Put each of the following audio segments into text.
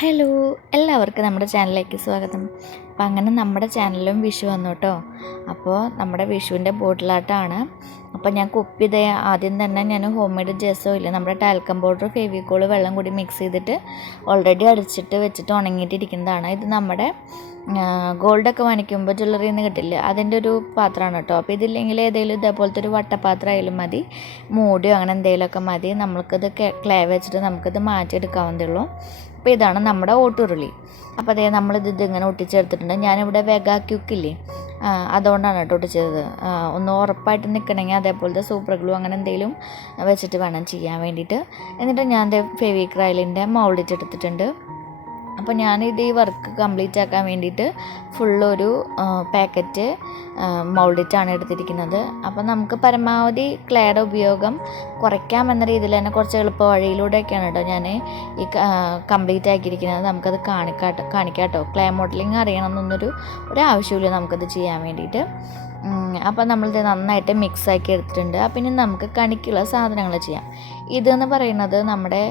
Hello, എല്ലാവർക്കും നമ്മുടെ ചാനലിലേക്ക് സ്വാഗതം. അപ്പം അങ്ങനെ നമ്മുടെ ചാനലിലും വിഷു വന്നു കേട്ടോ. അപ്പോൾ നമ്മുടെ വിഷുവിൻ്റെ ബോട്ടിലാട്ടാണ്. അപ്പോൾ ഞാൻ കുപ്പി ഇതേ ആദ്യം തന്നെ ഞാൻ ഹോം മെയ്ഡ് ജെസ്സോ ഇല്ല നമ്മുടെ ടാൽക്കം പൗഡർ ഫെവിക്കോൾ വെള്ളം കൂടി മിക്സ് ചെയ്തിട്ട് ഓൾറെഡി അടിച്ചിട്ട് വെച്ചിട്ട് ഉണങ്ങിയിട്ടിരിക്കുന്നതാണ്. ഇത് നമ്മുടെ ഗോൾഡൊക്കെ വാങ്ങിക്കുമ്പോൾ ജ്വല്ലറിയിൽ നിന്ന് കിട്ടില്ല, അതിൻ്റെ ഒരു പാത്രമാണ് കേട്ടോ. അപ്പോൾ ഇതില്ലെങ്കിൽ ഏതെങ്കിലും ഇതേപോലത്തെ ഒരു വട്ടപാത്രം ആയാലും മതി, മൂടിയോ അങ്ങനെ എന്തെങ്കിലുമൊക്കെ മതി. നമുക്കിത് ക്ലേ വെച്ചിട്ട് നമുക്കിത് മാറ്റിയെടുക്കാവുന്നതേ ഉള്ളൂ. അപ്പോൾ ഇതാണ് നമ്മുടെ ഓട്ടുരുളി. അപ്പോൾ അതേ നമ്മളിത് ഇങ്ങനെ ഒട്ടിച്ചെടുത്തിട്ടുണ്ട്. ഞാനിവിടെ വെഗ ക്യൂക്കില്ലേ, അതുകൊണ്ടാണ് കേട്ടോ ഒട്ടിച്ചത്. ഒന്ന് ഉറപ്പായിട്ട് നിൽക്കണമെങ്കിൽ അതേപോലത്തെ സൂപ്പർ ഗ്ലൂ അങ്ങനെ എന്തെങ്കിലും വെച്ചിട്ട് വേണം ചെയ്യാൻ വേണ്ടിയിട്ട്. എന്നിട്ട് ഞാൻ ഫെവിക്രൈലിൻ്റെ മൗൾഡിച്ചെടുത്തിട്ടുണ്ട്. അപ്പോൾ ഞാനിത് ഈ വർക്ക് കംപ്ലീറ്റ് ആക്കാൻ വേണ്ടിയിട്ട് ഫുള്ളൊരു പാക്കറ്റ് മൗൾഡിറ്റാണ് എടുത്തിരിക്കുന്നത്. അപ്പോൾ നമുക്ക് പരമാവധി ക്ലേയുടെ ഉപയോഗം കുറയ്ക്കാമെന്ന രീതിയിൽ തന്നെ കുറച്ച് എളുപ്പ വഴിയിലൂടെയൊക്കെയാണ് കേട്ടോ ഞാൻ ഈ കംപ്ലീറ്റ് ആക്കിയിരിക്കുന്നത്. നമുക്കത് കാണിക്കാം കേട്ടോ. ക്ലേ മോഡലിങ് അറിയണമെന്നൊരു ആവശ്യമില്ല നമുക്കത് ചെയ്യാൻ വേണ്ടിയിട്ട്. അപ്പോൾ നമ്മളിത് നന്നായിട്ട് മിക്സാക്കി എടുത്തിട്ടുണ്ട്. അപ്പം ഇനി നമുക്ക് കണിക്കുള്ള സാധനങ്ങൾ ചെയ്യാം. ഇതെന്ന് പറയുന്നത് നമ്മുടെ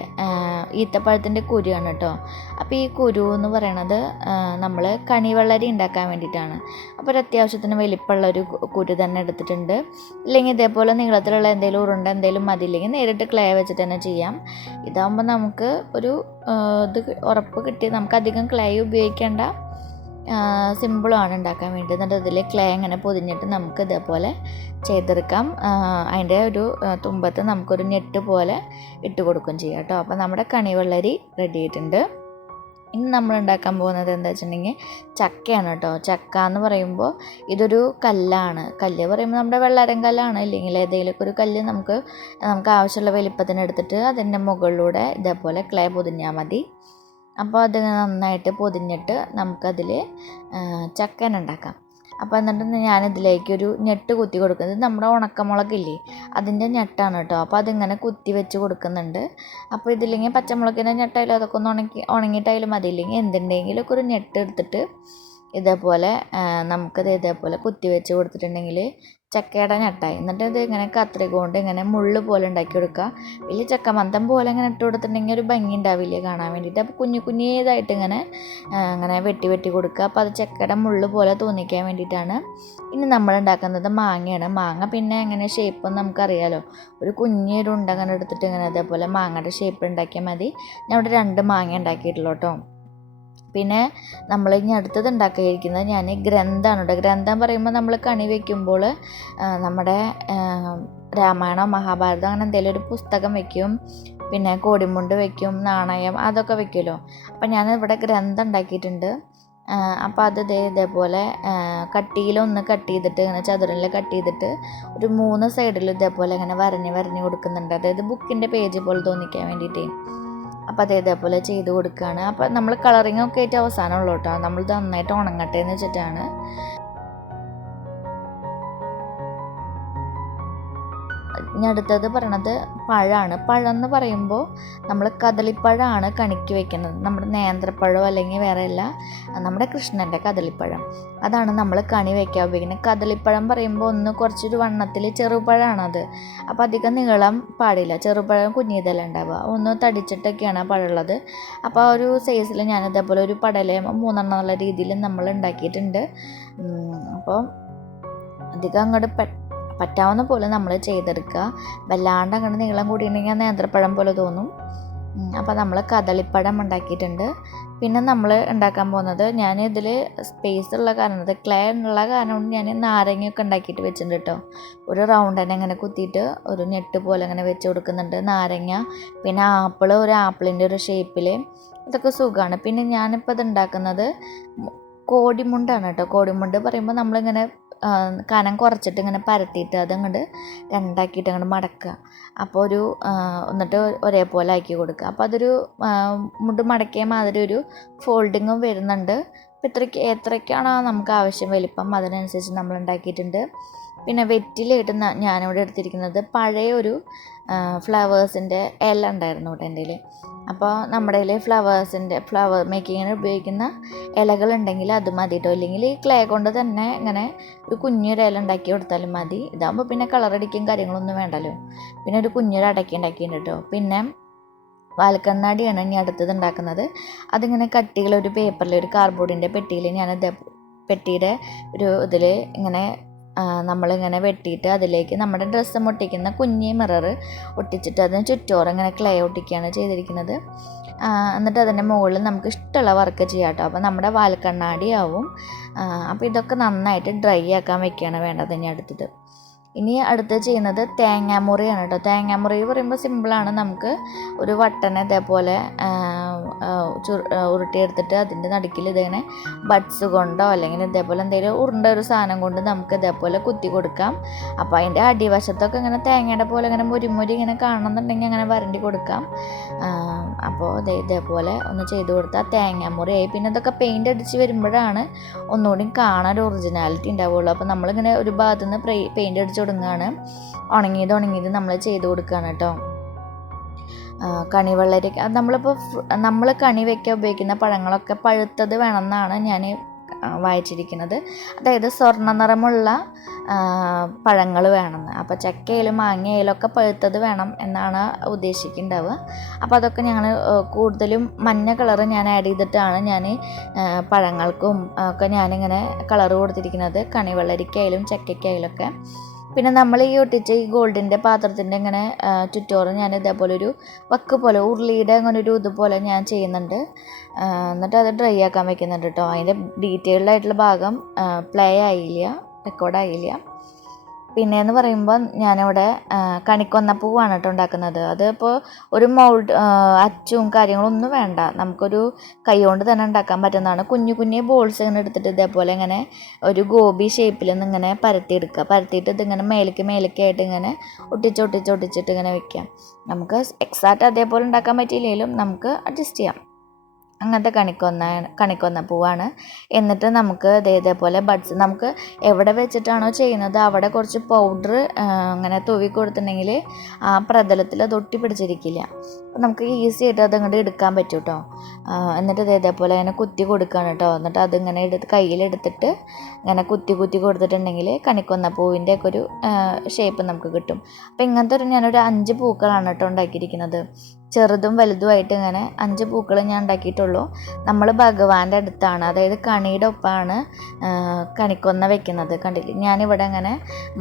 ഈത്തപ്പഴത്തിൻ്റെ കുരുവാണ് കേട്ടോ. അപ്പോൾ ഈ കുരു എന്ന് പറയണത് നമ്മൾ കണിവെള്ളരി ഉണ്ടാക്കാൻ വേണ്ടിയിട്ടാണ്. അപ്പോൾ ഒരു അത്യാവശ്യത്തിന് വലിപ്പമുള്ള ഒരു കുരു തന്നെ എടുത്തിട്ടുണ്ട്. ഇല്ലെങ്കിൽ ഇതേപോലെ നീളത്തിലുള്ള എന്തെങ്കിലും ഉരുണ്ട എന്തെങ്കിലും മതി, ഇല്ലെങ്കിൽ നേരിട്ട് ക്ലേ വെച്ചിട്ട് തന്നെ ചെയ്യാം. ഇതാകുമ്പോൾ നമുക്ക് ഒരു ഇത് ഉറപ്പ് കിട്ടി, നമുക്കധികം ക്ലേ ഉപയോഗിക്കേണ്ട, സിമ്പിളാണ് ഉണ്ടാക്കാൻ വേണ്ടി. എന്നിട്ട് ഇതിൽ ക്ലേ ഇങ്ങനെ പൊതിഞ്ഞിട്ട് നമുക്ക് ഇതേപോലെ ചെയ്തെടുക്കാം. അതിൻ്റെ ഒരു തുമ്പത്ത് നമുക്കൊരു നെറ്റ് പോലെ ഇട്ട് കൊടുക്കുകയും ചെയ്യാം കേട്ടോ. അപ്പോൾ നമ്മുടെ കണിവെള്ളരി റെഡി ആയിട്ടുണ്ട്. ഇനി നമ്മൾ ഉണ്ടാക്കാൻ പോകുന്നത് എന്താ വെച്ചിട്ടുണ്ടെങ്കിൽ ചക്കയാണ് കേട്ടോ. ചക്ക എന്ന് പറയുമ്പോൾ ഇതൊരു കല്ലാണ്. കല്ല് പറയുമ്പോൾ നമ്മുടെ വെള്ളാരം കല്ലാണ്, ഇല്ലെങ്കിൽ ഏതെങ്കിലുമൊക്കെ ഒരു കല്ല് നമുക്ക് ആവശ്യമുള്ള വലിപ്പത്തിന് എടുത്തിട്ട് അതിൻ്റെ മുകളിലൂടെ ഇതേപോലെ ക്ലേ പൊതിഞ്ഞാൽ മതി. അപ്പോൾ അത് നന്നായിട്ട് പൊതിഞ്ഞിട്ട് നമുക്കതിൽ ചക്കൻ ഉണ്ടാക്കാം. അപ്പോൾ എന്നിട്ട് ഞാനിതിലേക്കൊരു ഞെട്ട് കുത്തി കൊടുക്കുന്നത് നമ്മുടെ ഉണക്കമുളകില്ലേ അതിൻ്റെ ഞെട്ടാണ് കേട്ടോ. അപ്പോൾ അതിങ്ങനെ കുത്തി വെച്ച് കൊടുക്കുന്നുണ്ട്. അപ്പോൾ ഇതില്ലെങ്കിൽ പച്ചമുളകിൻ്റെ ഞെട്ടായാലും അതൊക്കെ ഒന്ന് ഉണങ്ങിയിട്ടായാലും മതി, ഇല്ലെങ്കിൽ എന്തുണ്ടെങ്കിലൊക്കെ ഒരു ഞെട്ട് എടുത്തിട്ട് ഇതേപോലെ നമുക്കത് ഇതേപോലെ കുത്തി വെച്ച് കൊടുത്തിട്ടുണ്ടെങ്കിൽ ചക്കയുടെ ഞെട്ടായി. എന്നിട്ട് ഇത് ഇങ്ങനെ കത്രിക കൊണ്ട് ഇങ്ങനെ മുള്ള് പോലെ ഉണ്ടാക്കി കൊടുക്കുക. വലിയ ചക്കമന്തം പോലെ ഇങ്ങനെ ഇട്ട് കൊടുത്തിട്ടുണ്ടെങ്കിൽ ഒരു ഭംഗി ഉണ്ടാവില്ലേ കാണാൻ വേണ്ടിയിട്ട്. അപ്പോൾ കുഞ്ഞേതായിട്ട് ഇങ്ങനെ വെട്ടി കൊടുക്കുക. അപ്പോൾ അത് ചക്കയുടെ മുള്ള് പോലെ തോന്നിക്കാൻ വേണ്ടിയിട്ടാണ്. ഇനി നമ്മൾ ഉണ്ടാക്കുന്നത് മാങ്ങയാണ്. മാങ്ങ പിന്നെ എങ്ങനെ ഷേപ്പ് നമുക്കറിയാലോ, ഒരു കുഞ്ഞൊരു ഉണ്ട അങ്ങനെ എടുത്തിട്ട് ഇങ്ങനെ അതേപോലെ മാങ്ങയുടെ ഷേപ്പ് ഉണ്ടാക്കിയാൽ മതി. ഞാൻ ഇവിടെ 2 മാങ്ങ ഉണ്ടാക്കിയിട്ടുള്ളൂ കേട്ടോ. പിന്നെ നമ്മൾ ഇനി അടുത്തത് ഉണ്ടാക്കിയിരിക്കുന്നത് ഞാൻ ഗ്രന്ഥമാണ് കേട്ടോ. ഗ്രന്ഥം പറയുമ്പോൾ നമ്മൾ കണി വയ്ക്കുമ്പോൾ നമ്മുടെ രാമായണം മഹാഭാരതം അങ്ങനെ എന്തെങ്കിലും ഒരു പുസ്തകം വയ്ക്കും, പിന്നെ കോടിമുണ്ട് വയ്ക്കും, നാണയം അതൊക്കെ വയ്ക്കുമല്ലോ. അപ്പം ഞാനിവിടെ ഗ്രന്ഥം ഉണ്ടാക്കിയിട്ടുണ്ട്. അപ്പോൾ അത് ഇതേപോലെ കട്ടിയിലൊന്ന് കട്ട് ചെയ്തിട്ട് ഇങ്ങനെ ചതുരനിൽ കട്ട് ചെയ്തിട്ട് ഒരു 3 സൈഡിൽ ഇതേപോലെ ഇങ്ങനെ വരഞ്ഞ് കൊടുക്കുന്നുണ്ട്. അതായത് ബുക്കിൻ്റെ പേജ് പോലെ തോന്നിക്കാൻ വേണ്ടിയിട്ടേ. അപ്പോൾ ഇതേപോലെ ചെയ്ത് കൊടുക്കുകയാണ്. അപ്പോൾ നമ്മൾ കളറിങ് ഒക്കെ ആയിട്ട് അവസാനമുള്ളൂ കേട്ടോ. നമ്മൾ നന്നായിട്ട് ഉണങ്ങട്ടെ എന്ന് വെച്ചിട്ടാണ്. ഇനി അടുത്തത് പറയണത് പഴമാണ്. പഴം എന്ന് പറയുമ്പോൾ നമ്മൾ കദളിപ്പഴമാണ് കണിക്ക് വെക്കുന്നത്. നമ്മുടെ നേന്ത്രപ്പഴം അല്ലെങ്കിൽ വേറെ അല്ല, നമ്മുടെ കൃഷ്ണൻ്റെ കദളിപ്പഴം അതാണ് നമ്മൾ കണി വയ്ക്കാൻ ഉപയോഗിക്കുന്നത്. കദളിപ്പഴം പറയുമ്പോൾ ഒന്ന് കുറച്ചൊരു വണ്ണത്തിൽ ചെറുപഴമാണത്. അപ്പോൾ അധികം നീളം പാടില്ല, ചെറുപഴം കുഞ്ഞിതല്ല ഉണ്ടാവുക, ഒന്ന് തടിച്ചിട്ടൊക്കെയാണ് ആ പഴമുള്ളത്. അപ്പോൾ ആ ഒരു സൈസിൽ ഞാൻ ഇതേപോലെ ഒരു പടലയും 3 എന്നുള്ള രീതിയിൽ നമ്മൾ ഉണ്ടാക്കിയിട്ടുണ്ട്. അപ്പോൾ അധികം അങ്ങോട്ട് പറ്റാവുന്ന പോലെ നമ്മൾ ചെയ്തെടുക്കുക. വല്ലാണ്ട് അങ്ങനെ നീളം കൂടിയിട്ടുണ്ടെങ്കിൽ നേന്ത്രപ്പഴം പോലെ തോന്നും. അപ്പോൾ നമ്മൾ കദളിപ്പഴം ഉണ്ടാക്കിയിട്ടുണ്ട്. പിന്നെ നമ്മൾ ഉണ്ടാക്കാൻ പോകുന്നത്, ഞാൻ ഇതിൽ സ്പേസ് ഉള്ള കാരണം, ക്ലേ ഉള്ള കാരണം കൊണ്ട് ഞാൻ നാരങ്ങയൊക്കെ ഉണ്ടാക്കിയിട്ട് വെച്ചിട്ടുണ്ട് കേട്ടോ. ഒരു റൗണ്ട് തന്നെ ഇങ്ങനെ കുത്തിയിട്ട് ഒരു നെട്ട് പോലെ അങ്ങനെ വെച്ച് കൊടുക്കുന്നുണ്ട്. നാരങ്ങ, പിന്നെ ഒരു ആപ്പിളിൻ്റെ ഒരു ഷേപ്പിൽ, ഇതൊക്കെ സുഖമാണ്. പിന്നെ ഞാനിപ്പോൾ ഇത് ഉണ്ടാക്കുന്നത് കോടിമുണ്ടാണ് കേട്ടോ. കോടിമുണ്ട് പറയുമ്പോൾ നമ്മളിങ്ങനെ കനം കുറച്ചിട്ട് ഇങ്ങനെ പരത്തിയിട്ട് അതങ്ങോട്ട് രണ്ടാക്കിയിട്ട് അങ്ങോട്ട് മടക്കുക. അപ്പോൾ എന്നിട്ട് ഒരേപോലെ ആക്കി കൊടുക്കുക. അപ്പോൾ അതൊരു മുണ്ട് മടക്കിയ മാതിരി ഒരു ഫോൾഡിങ്ങും വരുന്നുണ്ട്. അപ്പോൾ എത്രയ്ക്കാണോ നമുക്ക് ആവശ്യം വലിപ്പം അതിനനുസരിച്ച് നമ്മൾ ഉണ്ടാക്കിയിട്ടുണ്ട്. പിന്നെ വെറ്റിലായിട്ട് ഞാനിവിടെ എടുത്തിരിക്കുന്നത് പഴയ ഒരു ഫ്ലവേഴ്സിൻ്റെ ഇല ഉണ്ടായിരുന്നു കേട്ടോ എൻ്റെ കയ്യിൽ. അപ്പോൾ നമ്മുടെ കയ്യിൽ ഫ്ലവർ മേക്കിങ്ങിന് ഉപയോഗിക്കുന്ന ഇലകളുണ്ടെങ്കിൽ അത് മതി കേട്ടോ. ഇല്ലെങ്കിൽ ഈ ക്ലേ കൊണ്ട് തന്നെ ഇങ്ങനെ ഒരു കുഞ്ഞൊരു ഇല ഉണ്ടാക്കി കൊടുത്താലും മതി. ഇതാകുമ്പോൾ പിന്നെ കളറടിക്കും കാര്യങ്ങളൊന്നും വേണ്ടല്ലോ. പിന്നെ ഒരു കുഞ്ഞൊരു അടക്കി ഉണ്ടാക്കിയിട്ടുണ്ട് കേട്ടോ. പിന്നെ വാൽക്കണ്ണാടിയാണ് ഇനി അടുത്തത് ഉണ്ടാക്കുന്നത്. അതിങ്ങനെ കട്ടിയുള്ള ഒരു പേപ്പറിൽ, ഒരു കാർഡ്ബോർഡിൻ്റെ പെട്ടിയിൽ ഞാനത് പെട്ടിയുടെ ഒരു ഇതിൽ ഇങ്ങനെ നമ്മളിങ്ങനെ വെട്ടിയിട്ട് അതിലേക്ക് നമ്മുടെ ഡ്രസ്സ് ഒട്ടിക്കുന്ന കുഞ്ഞി മിറർ ഒട്ടിച്ചിട്ട് അതിന് ചുറ്റോറ് ഇങ്ങനെ ക്ലേ ഒട്ടിക്കുകയാണ് ചെയ്തിരിക്കുന്നത്. എന്നിട്ട് അതിൻ്റെ മുകളിൽ നമുക്ക് ഇഷ്ടമുള്ള വർക്ക് ചെയ്യാം കേട്ടോ. അപ്പോൾ നമ്മുടെ വാൽക്കണ്ണാടി ആവും. അപ്പോൾ ഇതൊക്കെ നന്നായിട്ട് ഡ്രൈ ആക്കാൻ വെക്കുകയാണ് വേണ്ടത്. ഇനി അടുത്ത് ചെയ്യുന്നത് തേങ്ങാമുറിയാണ് കേട്ടോ. തേങ്ങാമുറി പറയുമ്പോൾ സിമ്പിളാണ്. നമുക്ക് ഒരു വട്ടനെ ഇതേപോലെ ഉരുട്ടിയെടുത്തിട്ട് അതിൻ്റെ നടുക്കിൽ ഇതിങ്ങനെ ബഡ്സ് കൊണ്ടോ അല്ലെങ്കിൽ ഇതേപോലെ എന്തെങ്കിലും ഉരുണ്ട ഒരു സാധനം കൊണ്ട് നമുക്ക് ഇതേപോലെ കുത്തി കൊടുക്കാം. അപ്പോൾ അതിൻ്റെ അടിവശത്തൊക്കെ ഇങ്ങനെ തേങ്ങയുടെ പോലെ ഇങ്ങനെ മുരിമുരി ഇങ്ങനെ കാണണമെന്നുണ്ടെങ്കിൽ അങ്ങനെ വരണ്ടി കൊടുക്കാം. അപ്പോൾ ഇതേപോലെ ഒന്ന് ചെയ്ത് കൊടുത്താൽ തേങ്ങാമുറിയായി. പിന്നെ ഇതൊക്കെ പെയിൻ്റ് അടിച്ച് വരുമ്പോഴാണ് ഒന്നുകൂടി കാണാൻ ഒരു ഒറിജിനാലിറ്റി ഉണ്ടാവുള്ളൂ. അപ്പോൾ നമ്മളിങ്ങനെ ഒരു ഭാഗത്തു നിന്ന് പെയിൻ്റ് അടിച്ച് തുടങ്ങുകയാണ്. ഉണങ്ങിയത് നമ്മൾ ചെയ്ത് കൊടുക്കുകയാണ് കേട്ടോ. കണിവെള്ളരി നമ്മൾ കണി വയ്ക്കാൻ ഉപയോഗിക്കുന്ന പഴങ്ങളൊക്കെ പഴുത്തത് വേണമെന്നാണ് ഞാൻ വായിച്ചിരിക്കുന്നത്. അതായത് സ്വർണ്ണ നിറമുള്ള പഴങ്ങൾ വേണമെന്ന്. അപ്പോൾ ചക്കയിലും മാങ്ങയിലും ഒക്കെ പഴുത്തത് വേണം എന്നാണ് ഉദ്ദേശിക്കുന്നുണ്ടാവുക. അപ്പോൾ അതൊക്കെ ഞങ്ങൾ കൂടുതലും മഞ്ഞ കളറ് ഞാൻ ആഡ് ചെയ്തിട്ടാണ് ഞാൻ പഴങ്ങൾക്കും ഒക്കെ ഞാനിങ്ങനെ കളറ് കൊടുത്തിരിക്കുന്നത്, കണിവെള്ളരിക്കായാലും ചക്കയ്ക്കായാലൊക്കെ. പിന്നെ നമ്മൾ ഈ ഒട്ടിച്ച ഈ ഗോൾഡിൻ്റെ പാത്രത്തിൻ്റെ ഇങ്ങനെ ചുറ്റോറ് ഞാൻ ഇതേപോലെ ഒരു വക്ക് പോലെ ഉരുളിയുടെ അങ്ങനെ ഒരു ഇതുപോലെ ഞാൻ ചെയ്യുന്നുണ്ട്. എന്നിട്ട് അത് ഡ്രൈ ആക്കാൻ വെക്കുന്നുണ്ട് കേട്ടോ. അതിൻ്റെ ഡീറ്റെയിൽഡ് ആയിട്ടുള്ള ഭാഗം റെക്കോർഡായില്ല. പിന്നെയെന്ന് പറയുമ്പോൾ ഞാനിവിടെ കണിക്കൊന്നപ്പൂവാണ് കേട്ടോ ഉണ്ടാക്കുന്നത്. അതിപ്പോൾ ഒരു മൗൾഡ് അച്ചും കാര്യങ്ങളൊന്നും വേണ്ട, നമുക്കൊരു കൈ കൊണ്ട് തന്നെ ഉണ്ടാക്കാൻ പറ്റുന്നതാണ്. കുഞ്ഞു ബോൾസ് ഇങ്ങനെ എടുത്തിട്ട് ഇതേപോലെ ഇങ്ങനെ ഒരു ഗോബി ഷേപ്പിൽ നിന്ന് ഇങ്ങനെ പരത്തിയിട്ട് ഇതിങ്ങനെ മേലേക്കായിട്ട് ഇങ്ങനെ ഒട്ടിച്ചിട്ട് ഇങ്ങനെ വെക്കാം. നമുക്ക് എക്സാക്റ്റ് അതേപോലെ ഉണ്ടാക്കാൻ പറ്റിയില്ലെങ്കിലും നമുക്ക് അഡ്ജസ്റ്റ് ചെയ്യാം. അങ്ങനത്തെ കണിക്കൊന്ന പൂവാണ്. എന്നിട്ട് നമുക്ക് ഇതേപോലെ ബഡ്സ് നമുക്ക് എവിടെ വെച്ചിട്ടാണോ ചെയ്യുന്നത് അവിടെ കുറച്ച് പൗഡർ അങ്ങനെ തൂവി കൊടുത്തിട്ടുണ്ടെങ്കിൽ ആ പ്രതലത്തിൽ അത് ഒട്ടി പിടിച്ചിരിക്കില്ല. അപ്പോൾ നമുക്ക് ഈസി ആയിട്ട് അതങ്ങോട്ട് എടുക്കാൻ പറ്റും കേട്ടോ. എന്നിട്ട് ഇതേപോലെ അങ്ങനെ കുത്തി കൊടുക്കുകയാണ് കേട്ടോ. എന്നിട്ട് അതിങ്ങനെ കയ്യിലെടുത്തിട്ട് ഇങ്ങനെ കുത്തി കൊടുത്തിട്ടുണ്ടെങ്കിൽ കണിക്കൊന്ന പൂവിൻ്റെ ഒക്കെ ഒരു ഷേപ്പ് നമുക്ക് കിട്ടും. അപ്പോൾ ഇങ്ങനത്തെ ഞാനൊരു 5 പൂക്കളാണ് കേട്ടോ ഉണ്ടാക്കിയിരിക്കുന്നത്. ചെറുതും വലുതുമായിട്ട് ഇങ്ങനെ 5 പൂക്കൾ ഞാൻ ഉണ്ടാക്കിയിട്ടുള്ളൂ. നമ്മൾ ഭഗവാന്റെ അടുത്താണ്, അതായത് കണിയുടെ ഒപ്പമാണ് കണിക്കൊന്ന വെക്കുന്നത്. കണ്ടില്ലേ, ഞാനിവിടെ ഇങ്ങനെ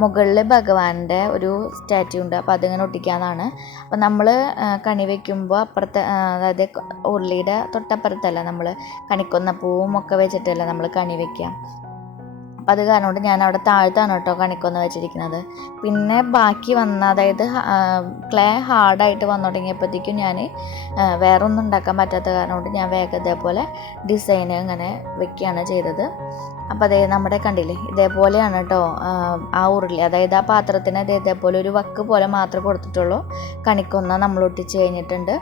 മുകളിൽ ഭഗവാന്റെ ഒരു സ്റ്റാച്യു ഉണ്ട്, അപ്പോൾ അതിങ്ങനെ ഒട്ടിക്കാന്നാണ്. അപ്പോൾ നമ്മൾ കണി വയ്ക്കുമ്പോൾ അപ്പുറത്തെ അതായത് ഉരുളിയുടെ തൊട്ടപ്പുറത്തല്ല നമ്മൾ കണിക്കൊന്ന പൂവും ഒക്കെ വെച്ചിട്ടല്ല നമ്മൾ കണി വയ്ക്കുക. അപ്പം അത് കാരണം കൊണ്ട് ഞാൻ അവിടെ താഴ്ത്താണ് കേട്ടോ കണിക്കൊന്ന വെച്ചിരിക്കുന്നത്. പിന്നെ ബാക്കി വന്ന അതായത് ക്ലേ ഹാർഡായിട്ട് വന്നു തുടങ്ങിയപ്പോഴത്തേക്കും ഞാൻ വേറെ ഒന്നും ഉണ്ടാക്കാൻ പറ്റാത്ത കാരണം കൊണ്ട് ഞാൻ വേഗം ഇതേപോലെ ഡിസൈൻ ഇങ്ങനെ വെക്കുകയാണ് ചെയ്തത്. അപ്പോൾ നമ്മുടെ കണ്ടില്ലേ ഇതേപോലെയാണ് കേട്ടോ ആ ഉരുളി, അതായത് ആ പാത്രത്തിന് ഇതേപോലെ ഒരു വക്ക് പോലെ മാത്രമേ കൊടുത്തിട്ടുള്ളൂ. കണിക്കൊന്ന നമ്മൾ ഒട്ടിച്ച് കഴിഞ്ഞിട്ടുണ്ട്.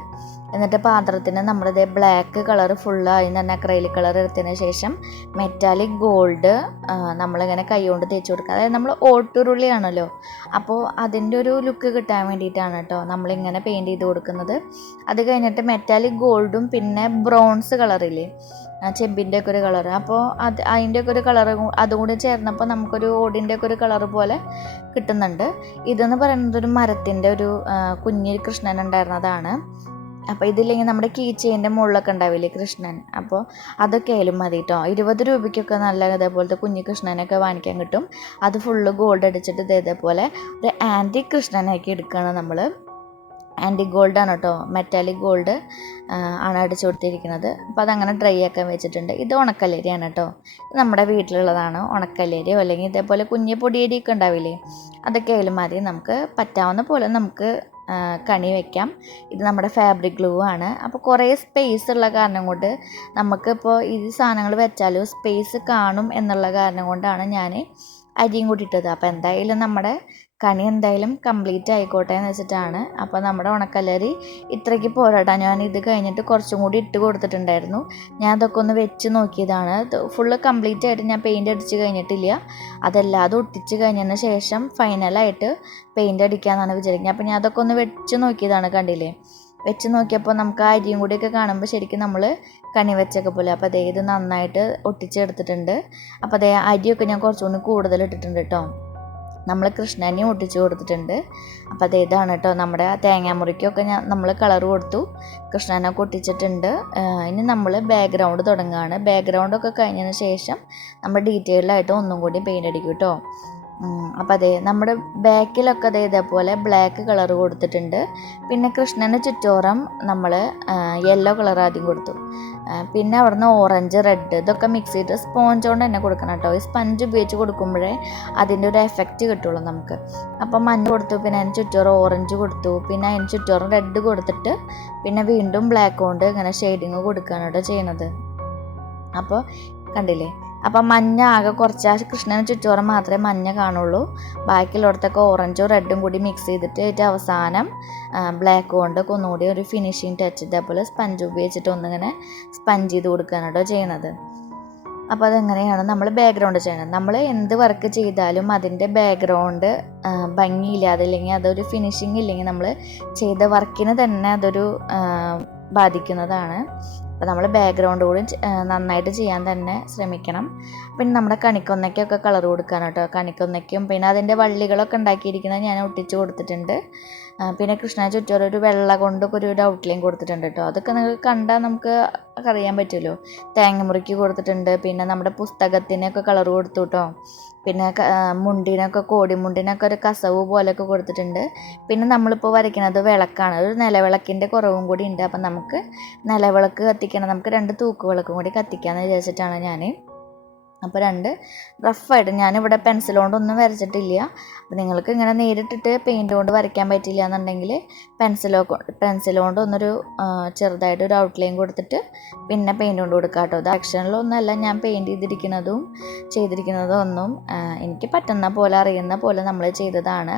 എന്നിട്ട് പാത്രത്തിന് നമ്മളിത് ബ്ലാക്ക് കളർ ഫുള്ള് അതിന് തന്നെ അക്രൈലിക് കളർ എടുത്തതിന് ശേഷം മെറ്റാലിക് ഗോൾഡ് നമ്മളിങ്ങനെ കൈ കൊണ്ട് തേച്ച് കൊടുക്കുക. അതായത് നമ്മൾ ഓട്ടുരുളിയാണല്ലോ, അപ്പോൾ അതിൻ്റെ ഒരു ലുക്ക് കിട്ടാൻ വേണ്ടിയിട്ടാണ് കേട്ടോ നമ്മളിങ്ങനെ പെയിൻറ്റ് ചെയ്ത് കൊടുക്കുന്നത്. അത് കഴിഞ്ഞിട്ട് മെറ്റാലിക് ഗോൾഡും പിന്നെ ബ്രോൺസ് കളറില്ലേ ചെമ്പിൻ്റെ ഒക്കെ ഒരു കളറ്, അപ്പോൾ അതിൻ്റെ ഒക്കെ ഒരു കളറ് അതും കൂടി ചേർന്നപ്പോൾ നമുക്കൊരു ഓടിൻ്റെ ഒക്കെ ഒരു കളറ് പോലെ കിട്ടുന്നുണ്ട്. ഇതെന്ന് പറയുന്നത് ഒരു മരത്തിൻ്റെ ഒരു കുഞ്ഞി കൃഷ്ണൻ ഉണ്ടായിരുന്നതാണ്. അപ്പോൾ ഇതില്ലെങ്കിൽ നമ്മുടെ കീ ചെയിൻ്റെ മുകളിലൊക്കെ ഉണ്ടാവില്ലേ കൃഷ്ണൻ, അപ്പോൾ അതൊക്കെ ആയാലും മതി കേട്ടോ. 20 രൂപയ്ക്കൊക്കെ നല്ല ഇതേപോലത്തെ കുഞ്ഞു കൃഷ്ണനൊക്കെ വാങ്ങിക്കാൻ കിട്ടും. അത് ഫുള്ള് ഗോൾഡ് അടിച്ചിട്ട് ഇതേപോലെ ഒരു ആൻറ്റിക് കൃഷ്ണനാക്കി എടുക്കുകയാണ് നമ്മൾ. ആൻറ്റിക് ഗോൾഡാണ് കേട്ടോ, മെറ്റാലിക് ഗോൾഡ് ആണ് അടിച്ചു കൊടുത്തിരിക്കുന്നത്. അപ്പോൾ അതങ്ങനെ ഡ്രൈ ആക്കാൻ വെച്ചിട്ടുണ്ട്. ഇത് ഉണക്കല്ലേരിയാണ് കേട്ടോ, നമ്മുടെ വീട്ടിലുള്ളതാണ്. ഉണക്കല്ലേരിയോ അല്ലെങ്കിൽ ഇതേപോലെ കുഞ്ഞു പൊടിയരിയൊക്കെ ഉണ്ടാവില്ലേ, അതൊക്കെ ആയാലും മതി. നമുക്ക് പറ്റാവുന്ന പോലെ നമുക്ക് കണി വയ്ക്കാം. ഇത് നമ്മുടെ ഫാബ്രിക് ഗ്ലൂ ആണ്. അപ്പോൾ കുറേ സ്പേസ് ഉള്ള കാരണം കൊണ്ട് നമുക്കിപ്പോൾ ഈ സാധനങ്ങൾ വെച്ചാലും സ്പേസ് കാണും എന്നുള്ള കാരണം കൊണ്ടാണ് ഞാൻ അരിയും കൂടി ഇട്ടത്. അപ്പോൾ എന്തായാലും നമ്മുടെ കണി എന്തായാലും കംപ്ലീറ്റ് ആയിക്കോട്ടെ എന്ന് വെച്ചിട്ടാണ്. അപ്പോൾ നമ്മുടെ ഉണക്കല്ലരി ഇത്രയ്ക്ക് പോരാട്ടാ. ഞാൻ ഇത് കഴിഞ്ഞിട്ട് കുറച്ചും കൂടി ഇട്ട് കൊടുത്തിട്ടുണ്ടായിരുന്നു. ഞാൻ അതൊക്കെ ഒന്ന് വെച്ച് നോക്കിയതാണ്. ഫുള്ള് കംപ്ലീറ്റ് ആയിട്ട് ഞാൻ പെയിൻ്റ് അടിച്ച് കഴിഞ്ഞിട്ടില്ല. അതെല്ലാതും ഒട്ടിച്ച് കഴിഞ്ഞതിന് ശേഷം ഫൈനലായിട്ട് പെയിൻ്റ് അടിക്കാമെന്നാണ് വിചാരിക്കുന്നത്. അപ്പോൾ ഞാൻ അതൊക്കെ ഒന്ന് വെച്ച് നോക്കിയതാണ്. കണ്ടില്ലേ, വെച്ച് നോക്കിയപ്പോൾ നമുക്ക് ആ അരിയും കൂടിയൊക്കെ കാണുമ്പോൾ ശരിക്കും നമ്മൾ കണി വെച്ചൊക്കെ പോലെ. അപ്പോൾ ഇത് നന്നായിട്ട് ഒട്ടിച്ചെടുത്തിട്ടുണ്ട്. അപ്പോൾ അരിയൊക്കെ ഞാൻ കുറച്ചുകൂടി കൂടുതൽ ഇട്ടിട്ടുണ്ട് കേട്ടോ. നമ്മൾ കൃഷ്ണനെ ഒട്ടിച്ചു കൊടുത്തിട്ടുണ്ട്. അപ്പോൾ അത് ഇതാണ് കേട്ടോ നമ്മുടെ തേങ്ങാമുറിക്കൊക്കെ നമ്മൾ കളർ കൊടുത്തു, കൃഷ്ണനൊക്കെ ഒട്ടിച്ചിട്ടുണ്ട്. ഇനി നമ്മൾ ബാക്ക്ഗ്രൗണ്ട് തുടങ്ങുകയാണ്. ബാക്ക്ഗ്രൗണ്ടൊക്കെ കഴിഞ്ഞതിന് ശേഷം നമ്മൾ ഡീറ്റെയിൽഡായിട്ട് ഒന്നും കൂടി പെയിൻ്റ് അടിക്കും കേട്ടോ. അപ്പോൾ അതെ നമ്മുടെ ബാക്കിലൊക്കെ അതേ ഇതേപോലെ ബ്ലാക്ക് കളർ കൊടുത്തിട്ടുണ്ട്. പിന്നെ കൃഷ്ണന് ചുറ്റോറം നമ്മൾ യെല്ലോ കളർ ആദ്യം കൊടുത്തു. പിന്നെ അവിടുന്ന് ഓറഞ്ച്, റെഡ് ഇതൊക്കെ മിക്സ് ചെയ്ത് സ്പോഞ്ച് കൊണ്ട് തന്നെ കൊടുക്കണം കേട്ടോ. ഈ സ്പഞ്ച് ഉപയോഗിച്ച് കൊടുക്കുമ്പോഴേ അതിൻ്റെ ഒരു എഫക്റ്റ് കിട്ടുള്ളൂ നമുക്ക്. അപ്പം മഞ്ഞ കൊടുത്തു, പിന്നെ അതിന് ചുറ്റോറം ഓറഞ്ച് കൊടുത്തു, പിന്നെ അതിന് ചുറ്റോറം റെഡ് കൊടുത്തിട്ട് പിന്നെ വീണ്ടും ബ്ലാക്ക് കൊണ്ട് ഇങ്ങനെ ഷെയ്ഡിങ് കൊടുക്കുകയാണ് കേട്ടോ ചെയ്യണത്. അപ്പോൾ കണ്ടില്ലേ, അപ്പം മഞ്ഞ ആകെ കുറച്ച് കൃഷ്ണന് ചുറ്റോറം മാത്രമേ മഞ്ഞ കാണുള്ളൂ. ബാക്കിയുള്ളിടത്തൊക്കെ ഓറഞ്ചും റെഡും കൂടി മിക്സ് ചെയ്തിട്ട് ഏറ്റവും അവസാനം ബ്ലാക്ക് കൊണ്ട് ഒന്നുകൂടി ഒരു ഫിനിഷിങ് ടച്ച് ഇതേപോലെ സ്പഞ്ച് ഉപയോഗിച്ചിട്ട് ഒന്നിങ്ങനെ സ്പഞ്ച് ചെയ്ത് കൊടുക്കുകയാണ് കേട്ടോ ചെയ്യണത്. അപ്പോൾ അതെങ്ങനെയാണ് നമ്മൾ ബാക്ക്ഗ്രൗണ്ട് ചെയ്യണത്. നമ്മൾ എന്ത് വർക്ക് ചെയ്താലും അതിൻ്റെ ബാക്ക്ഗ്രൗണ്ട് ഭംഗിയില്ലാതെ അല്ലെങ്കിൽ അതൊരു ഫിനിഷിങ് ഇല്ലെങ്കിൽ നമ്മൾ ചെയ്ത വർക്കിന് തന്നെ അതൊരു ബാധിക്കുന്നതാണ്. അപ്പോൾ നമ്മൾ ബാക്ക്ഗ്രൗണ്ട് കൂടി നന്നായിട്ട് ചെയ്യാൻ തന്നെ ശ്രമിക്കണം. പിന്നെ നമ്മുടെ കണിക്കൊന്നയ്ക്കൊക്കെ കളർ കൊടുക്കാൻ കേട്ടോ. കണിക്കൊന്നയ്ക്കും പിന്നെ അതിൻ്റെ വള്ളികളൊക്കെ ഉണ്ടാക്കിയിരിക്കുന്നത് ഞാൻ ഒട്ടിച്ച് കൊടുത്തിട്ടുണ്ട്. പിന്നെ കൃഷ്ണ ചുറ്റോരം ഒരു വെള്ള കൊണ്ടൊക്കെ ഒരു ഔട്ട്ലൈൻ കൊടുത്തിട്ടുണ്ട് കേട്ടോ. അതൊക്കെ നിങ്ങൾക്ക് കണ്ടാൽ നമുക്ക് അറിയാൻ പറ്റുമല്ലോ. തേങ്ങമുറിക്ക് കൊടുത്തിട്ടുണ്ട്. പിന്നെ നമ്മുടെ പുസ്തകത്തിനൊക്കെ കളർ കൊടുത്തു കേട്ടോ. പിന്നെ മുണ്ടിനൊക്കെ കോടിമുണ്ടിനൊക്കെ ഒരു കസവ് പോലെയൊക്കെ കൊടുത്തിട്ടുണ്ട്. പിന്നെ നമ്മളിപ്പോൾ വരയ്ക്കുന്നത് വിളക്കാണ്. ഒരു നിലവിളക്കിൻ്റെ കുറവും കൂടി ഉണ്ട്. അപ്പം നമുക്ക് നിലവിളക്ക് കത്തിക്കണം. നമുക്ക് 2 തൂക്കുവിളക്കും കൂടി കത്തിക്കാമെന്ന് വിചാരിച്ചിട്ടാണ് ഞാൻ. അപ്പോൾ 2 റഫായിട്ട് ഞാനിവിടെ പെൻസിൽ കൊണ്ടൊന്നും വരച്ചിട്ടില്ല. അപ്പോൾ നിങ്ങൾക്ക് ഇങ്ങനെ നേരിട്ടിട്ട് പെയിൻറ്റ് കൊണ്ട് വരയ്ക്കാൻ പറ്റില്ല എന്നുണ്ടെങ്കിൽ പെൻസിൽ കൊണ്ട് ഒന്നൊരു ചെറുതായിട്ട് ഒരു ഔട്ട്ലൈൻ കൊടുത്തിട്ട് പിന്നെ പെയിൻറ്റ് കൊണ്ട് കൊടുക്കുക കേട്ടോ. ഇത് ആക്ഷനിലൊന്നുമല്ല ഞാൻ പെയിൻറ്റ് ചെയ്തിരിക്കുന്നതും ഒന്നും എനിക്ക് പറ്റുന്ന പോലെ അറിയുന്ന പോലെ നമ്മൾ ചെയ്തതാണ്.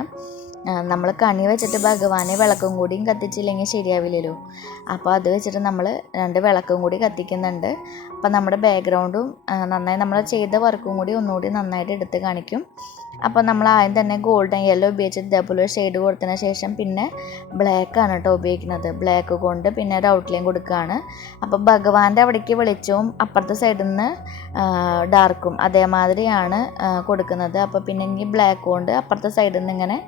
നമ്മൾ കണി വെച്ചിട്ട് ഭഗവാനെ വിളക്കും കൂടിയും കത്തിച്ചില്ലെങ്കിൽ ശരിയാവില്ലല്ലോ. അപ്പോൾ അത് വെച്ചിട്ട് നമ്മൾ 2 വിളക്കും കൂടി കത്തിക്കുന്നുണ്ട്. അപ്പോൾ നമ്മുടെ ബാക്ക്ഗ്രൗണ്ടും നന്നായി നമ്മൾ ചെയ്ത വർക്കും കൂടി ഒന്നുകൂടി നന്നായിട്ട് എടുത്ത് കാണിക്കും. അപ്പോൾ നമ്മൾ ആദ്യം തന്നെ ഗോൾഡൻ യെല്ലോ ഉപയോഗിച്ചിട്ട് ഇതേപോലെ ഒരു ഷെയ്ഡ് കൊടുത്തതിന് ശേഷം പിന്നെ ബ്ലാക്കാണ് കേട്ടോ ഉപയോഗിക്കുന്നത്. ബ്ലാക്ക് കൊണ്ട് പിന്നെ ഒരു ഔട്ട്ലൈൻ കൊടുക്കുകയാണ്. അപ്പോൾ ഭഗവാന്റെ അവിടേക്ക് വെളിച്ചവും അപ്പുറത്തെ സൈഡിൽ നിന്ന് ഡാർക്കും അതേമാതിരിയാണ് കൊടുക്കുന്നത്. അപ്പോൾ പിന്നെ ഇനി ബ്ലാക്ക് കൊണ്ട് അപ്പുറത്തെ സൈഡിൽ നിന്ന് ഇങ്ങനെ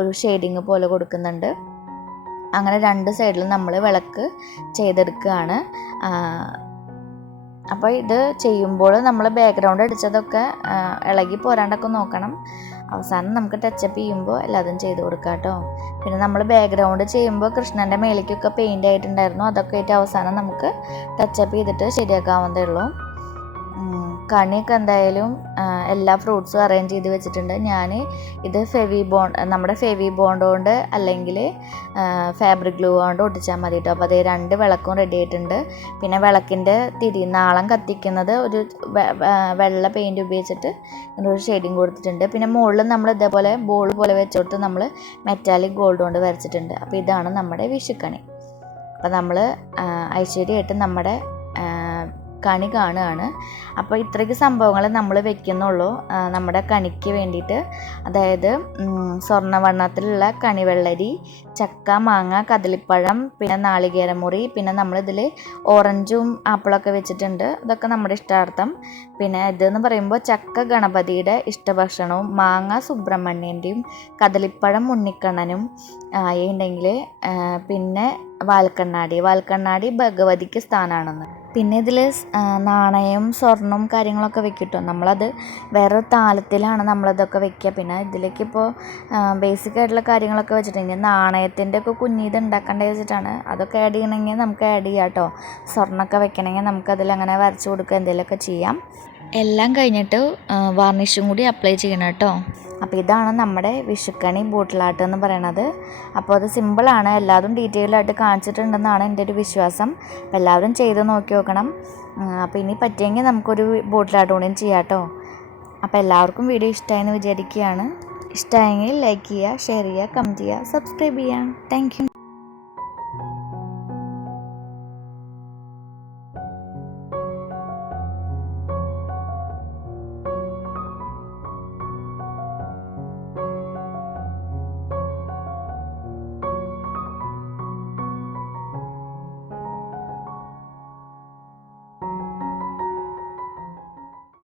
ഒരു ഷെയ്ഡിങ് പോലെ കൊടുക്കുന്നുണ്ട്. അങ്ങനെ 2 സൈഡിലും നമ്മൾ വിളക്ക് ചെയ്തെടുക്കുകയാണ്. അപ്പോൾ ഇത് ചെയ്യുമ്പോൾ നമ്മൾ ബാക്ക്ഗ്രൗണ്ട് അടിച്ചതൊക്കെ ഇളകി പോരാണ്ടൊക്കെ നോക്കണം. അവസാനം നമുക്ക് ടച്ചപ്പ് ചെയ്യുമ്പോൾ എല്ലാതും ചെയ്ത് കൊടുക്കാം കേട്ടോ. പിന്നെ നമ്മൾ ബാക്ക്ഗ്രൗണ്ട് ചെയ്യുമ്പോൾ കൃഷ്ണൻ്റെ മേലേക്കൊക്കെ പെയിൻ്റ് ആയിട്ടുണ്ടായിരുന്നു. അതൊക്കെ ആയിട്ട് അവസാനം നമുക്ക് ടച്ചപ്പ് ചെയ്തിട്ട് ശരിയാക്കാവുന്നതേ ഉള്ളൂ. കണിയൊക്കെ എന്തായാലും എല്ലാ ഫ്രൂട്ട്സും അറേഞ്ച് ചെയ്ത് വെച്ചിട്ടുണ്ട്. ഞാൻ ഇത് നമ്മുടെ ഫെവി ബോണ്ട് കൊണ്ട് അല്ലെങ്കിൽ ഫാബ്രിക് ഗ്ലൂ കൊണ്ട് ഒട്ടിച്ചാൽ മതി കേട്ടോ. അപ്പോൾ അതേ 2 വിളക്കും റെഡി ആയിട്ടുണ്ട്. പിന്നെ വിളക്കിൻ്റെ നാളം കത്തിക്കുന്നത് ഒരു വെള്ള പെയിൻറ്റ് ഉപയോഗിച്ചിട്ട് ഒരു ഷെയ്ഡിങ് കൊടുത്തിട്ടുണ്ട്. പിന്നെ മുകളിൽ നമ്മൾ ഇതേപോലെ ബോൾ പോലെ വെച്ചോട്ട് നമ്മൾ മെറ്റാലിക് ഗോൾഡ് കൊണ്ട് വരച്ചിട്ടുണ്ട്. അപ്പോൾ ഇതാണ് നമ്മുടെ വിഷുക്കണി. അപ്പോൾ നമ്മൾ ഐശ്വര്യമായിട്ട് നമ്മുടെ കണി കാണുകയാണ്. അപ്പോൾ ഇത്രയ്ക്ക് സംഭവങ്ങൾ നമ്മൾ വെക്കുന്നുള്ളൂ നമ്മുടെ കണിക്ക് വേണ്ടിയിട്ട്. അതായത് സ്വർണ്ണവർണ്ണത്തിലുള്ള കണിവെള്ളരി, ചക്ക, മാങ്ങ, കദളിപ്പഴം, പിന്നെ നാളികേരമുറി, പിന്നെ നമ്മളിതിൽ ഓറഞ്ചും ആപ്പിളൊക്കെ വെച്ചിട്ടുണ്ട്. ഇതൊക്കെ നമ്മുടെ ഇഷ്ടാർത്ഥം. പിന്നെ ഇതെന്ന് പറയുമ്പോൾ ചക്ക ഗണപതിയുടെ ഇഷ്ടഭക്ഷണവും മാങ്ങ സുബ്രഹ്മണ്യൻ്റെയും കദളിപ്പഴം ഉണ്ണിക്കണ്ണനും ഉണ്ടെങ്കിൽ പിന്നെ വാൽക്കണ്ണാടി ഭഗവതിക്ക് സ്ഥാനമാണെന്ന്. പിന്നെ ഇതിൽ നാണയം, സ്വർണം കാര്യങ്ങളൊക്കെ വെക്കിട്ടോ. നമ്മളത് വേറൊരു താലത്തിലാണ് നമ്മളതൊക്കെ വെക്കുക. പിന്നെ ഇതിലേക്ക് ഇപ്പോൾ ബേസിക് ആയിട്ടുള്ള കാര്യങ്ങളൊക്കെ വെച്ചിട്ടുണ്ടെങ്കിൽ നാണയത്തിൻ്റെ ഒക്കെ കുഞ്ഞീത് ഉണ്ടാക്കേണ്ടത് വെച്ചിട്ടാണ്. അതൊക്കെ ആഡ് ചെയ്യണമെങ്കിൽ നമുക്ക് ആഡ് ചെയ്യാം കേട്ടോ. സ്വർണ്ണമൊക്കെ വെക്കണമെങ്കിൽ നമുക്കതിലങ്ങനെ വരച്ച് കൊടുക്കുക, എന്തെങ്കിലുമൊക്കെ ചെയ്യാം. എല്ലാം കഴിഞ്ഞിട്ട് വാർണിഷും കൂടി അപ്ലൈ ചെയ്യണം കേട്ടോ. അപ്പോൾ ഇതാണ് നമ്മുടെ വിഷുക്കണി ബോട്ടിലാട്ട് എന്ന് പറയണത്. അപ്പോൾ അത് സിമ്പിളാണ്, എല്ലാതും ഡീറ്റെയിലായിട്ട് കാണിച്ചിട്ടുണ്ടെന്നാണ് എൻ്റെ ഒരു വിശ്വാസം. അപ്പോൾ എല്ലാവരും ചെയ്ത് നോക്കി നോക്കണം. അപ്പോൾ ഇനി പറ്റിയെങ്കിൽ നമുക്കൊരു ബോട്ടിലാട്ട് കൂടിയും ചെയ്യാം കേട്ടോ. അപ്പോൾ എല്ലാവർക്കും വീഡിയോ ഇഷ്ടമായെന്ന് വിചാരിക്കുകയാണ്. ഇഷ്ടമായെങ്കിൽ ലൈക്ക് ചെയ്യുക, ഷെയർ ചെയ്യുക, കമൻറ്റ് ചെയ്യുക, സബ്സ്ക്രൈബ് ചെയ്യുക. Thank you.